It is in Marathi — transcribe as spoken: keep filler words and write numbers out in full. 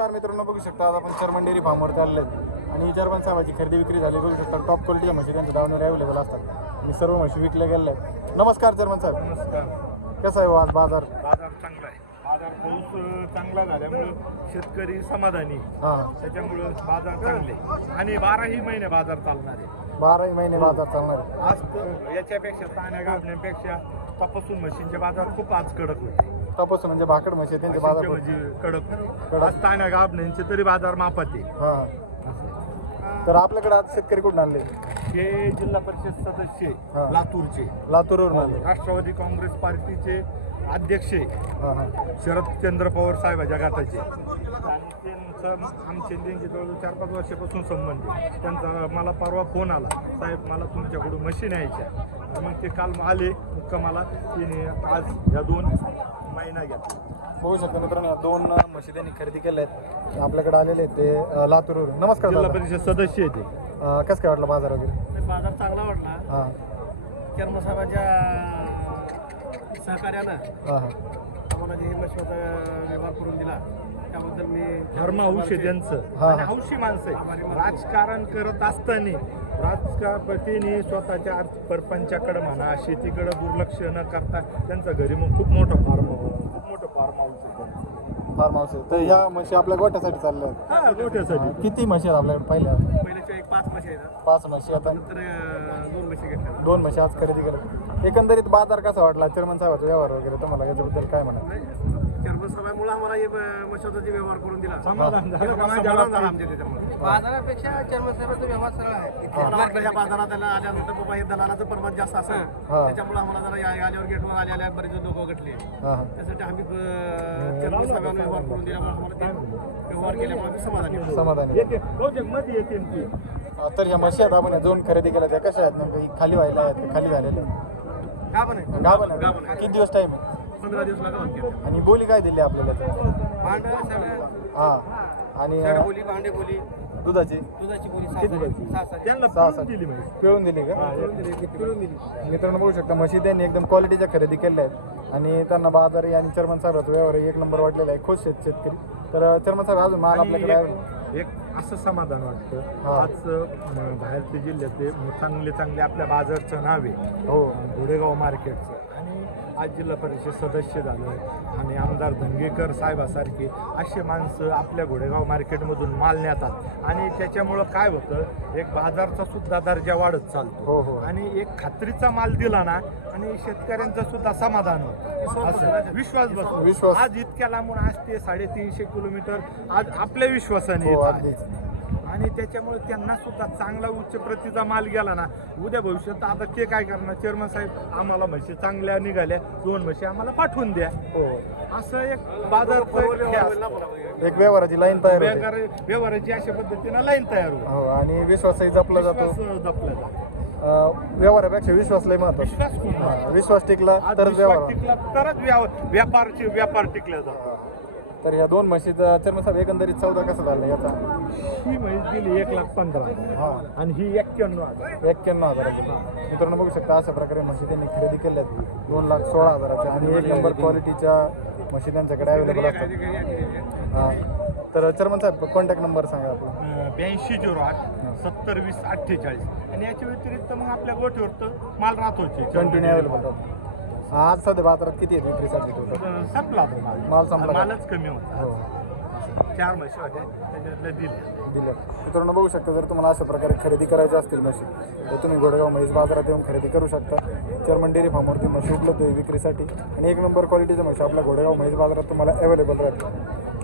नमस्कार मित्रांनो, बघू शकता आज आपण चर्मन डेअरी फार्मवरती आलेले आहेत आणि चर्मन साहेबाची खरेदी विक्री झाली. बघू शकता टॉप क्वालिटीच्या म्हशी त्यांच्या दावणीवर अवेलेबल असतात आणि सर्व म्हशी विकल्या गेलेल्या आहेत. नमस्कार चर्मन साहेब. नमस्कार. कसा आहे आज बाजार? बाजार चांगला आहे. बाजार पाऊस चांगला झाल्यामुळे शेतकरी समाधानी, हां त्याच्यामुळे बाजार चांगले आणि बाराही महिने बाजार चालणार आहे. बाराही महिने बाजार चालणार आहे. आज तर याच्यापेक्षा ताण्या गाभण्यापेक्षा तपासून मशीनचे बाजार खूप आज कडक होते. तपासून म्हणजे भाकड म्हशी त्यांचे बाजार म्हणजे कडक. आज ताण्या गाभण्यांचे तरी बाजार मापात आहे. हां तर आपल्याकडे आज शेतकरी कुठून आणले? हे जिल्हा परिषद सदस्य हा. लातूरचे, लातूरवरून आले. राष्ट्रवादी काँग्रेस पार्टीचे अध्यक्ष हां हां शरदचंद्र पवार साहेबाच्या गटाचे आणि त्यांचं आमचे त्यांचे जवळजवळ चार पाच वर्षापासून संबंध आहे. त्यांचा मला परवा फोन आला, साहेब मला तुमच्याकडून मशीन यायच्या. मग ते काल आले मुक्कामाला, तिने आज या दोन महिना घेतला. बघू शकता मित्रांनो, या दोन म्हशी त्यांनी खरेदी केल्या आहेत. आपल्याकडे आलेले आहेत ते अ, लातूरवरून. नमस्कार जिल्हा दादा. परिषद सदस्य आहे ते. अ, कसं काय वाटलं बाजार वगैरे? बाजार चांगला वाटला. हां चर्म साहेबांच्या सहकार्यानं हां हां आम्हाला जे मशिवाचा व्यवहार करून दिला त्याबद्दल मी धर्म हौशी त्यांचं हा. आणि हौशी माणसं आहे. राजकारण करत असताना राजकारपतीने स्वतःच्या परपंचाकडे म्हणा, शेतीकडे दुर्लक्ष न करता त्यांचं घरी मग खूप मोठं फार्म खूप मोठं फार्म हाऊस आहे त्यांचं. फार्म हाऊस आहे. तर या म्हशी आपल्या गोठ्यासाठी चालल्या आहेत. हा, गोठ्यासाठी. किती म्हशी आहेत आपल्याकडे पहिल्या? पहिल्याच्या एक पाच म्हशी आहेत, पाच म्हशी आता नंतर अं, दोन म्हशी घेतल्या. दोन म्हशी आज खरेदी केल्या. एकंदरीत बाजार कसा वाटला? चेअरमन साहेबाचा व्यवहार वगैरे तुम्हाला याच्याबद्दल काय म्हणा? चर्म साहेबांमुळे आम्हाला हे मशिवाचा जे व्यवहार करून दिला समाधान झालं. समाधान झालं आमच्या त्याच्यामुळे. बाजारापेक्षा चर्म साहेबांचा व्यवहार सरळ आहे. मार्केटच्या बाजारात त्याला आल्यानंतर बाबा हे दलालाचं प्रमाण जास्त असेल हा. त्याच्यामुळे आम्हाला जरा या- आल्यावर गेटवर आले आल्या बरेच लोक गटले. हां हां त्यासाठी आम्ही अं, चर्म साहेबांना व्यवहार करून दिल्यामुळे आम्हाला ते व्यवहार केल्यामुळे आम्ही समाधानी आहोत. समाधानी. येते प्रोजेक्ट मध्ये येते ती. अ, तर ह्या म्हशी आहेत आपण या दोन खरेदी केल्या त्या कशा आहेत? नेमकं ही खाली व्हायला आहेत का खाली झालेल्या? गाभण आहे. गाभण आहे. गाभण आहे. किती दिवस टाईम आहे? पंधरा दिवस लागत आणि बोली काय दिली आपल्याला त्याची? भांड सगळं हां आणि अ, बोली भांडे बोली दुधाची दुधाची बोली किती दुधाची? त्यांना सहा पिळून सात दिली माहिती. पिळून दिली का? पिळून दिली. मित्रांनो बघू शकता म्हशी त्यांनी एकदम क्वालिटीच्या खरेदी केल्या आहेत आणि त्यांना बाजारी आणि चर्मन साहेबाचा व्यवहार एक नंबर वाटलेला आहे. खुश आहेत शेतकरी. तर चर्मन साहेब अजून माल आणि आपल्याकडे आहे. एक- एक असं समाधान वाटतं हा. आज अं, बाहेरचे जिल्ह्यातले चांगले चांगले आपल्या बाजारचं नाव आहे हो घोडेगाव मार्केटचं. आणि आज जिल्हा परिषद सदस्य झालं आणि आमदार धंगेकर साहेबासारखे असे माणसं आपल्या घोडेगाव मार्केटमधून माल नेतात आणि त्याच्यामुळं काय होतं, एक बाजारचा सुद्धा दर्जा वाढत हो, चालतो हो. आणि एक खात्रीचा माल दिला ना आणि शेतकऱ्यांचं सुद्धा समाधान होतं. असं विश्वास बसतो. विश्वास. आज इतक्या लांबून आज ते साडेतीनशे किलोमीटर आज आपल्या विश्वासाने हो येत अगदीच. आहे. आणि त्याच्यामुळे त्यांना सुद्धा चांगला उच्च प्रतीचा माल गेला ना, उद्या भविष्यात आता ते काय करणार, चेअरमन साहेब आम्हाला म्हशी चांगल्या निघाल्या, दोन म्हशी आम्हाला पाठवून द्या. हो असं एक बाजार एक व्यवहाराची लाईन तयार होते. व्यवहार- व्यवहाराची अशा पद्धतीनं लाईन तयार होईल. हो आणि विश्वासही जपला जातो. विश्वास जपला जातो. अ, व्यवहारापेक्षा विश्वास लय महत्वाचा. विश्वास खूप महत्त्वाचा. हा, विश्वास टिकला आज तरच विश्वास व्यवहार. टिकला तरच व्याव- व्यापारची व्यापार टिकला जातो. तर ह्या दोन म्हशीचा चर्मन साहेब एकंदरीत चौदा कसा झाला याचा? ही म्हैस दिली एक लाख पंधरा हा आणि ही एक्क्याण्णव हजार. एक्क्याण्णव हजाराची. मित्रांनो बघू शकता अशा प्रकारे म्हशी त्यांनी खरेदी केल्या आहेत दोन लाख सोळा हजाराच्या आणि एक नंबर क्वालिटीच्या म्हशी त्यांच्याकडे अवेलेबल असतात. हां तर चर्मन साहेब कॉन्टॅक्ट नंबर सांगा आपला. ब्याऐंशी झिरो आठ सत्तर वीस अठ्ठेचाळीस आणि याच्या व्यतिरिक्त मग आपल्या गोठीवर तर माल राहतोच कंटिन्यू अवेलेबल राहतो. आज सध्या बाजारात किती आहेत विक्रीसाठी टोटल? संपला तो माल. माल संपला. मालच कमी होता. हो चार म्हशी होत्या त्याच्यातल्या दिल्या. दिलं. मित्रांनो बघू शकता जर तुम्हाला अशा प्रकारे खरेदी करायची असतील म्हशी तर तुम्ही घोडेगाव म्हैस बाजारात येऊन खरेदी करू शकता. चर्मन डेअरी फार्मवरती म्हशी उपलब्ध आहे विक्रीसाठी आणि एक नंबर क्वालिटीच्या म्हशी आपल्या घोडेगाव म्हैस बाजारात तुम्हाला अवेलेबल राहतील.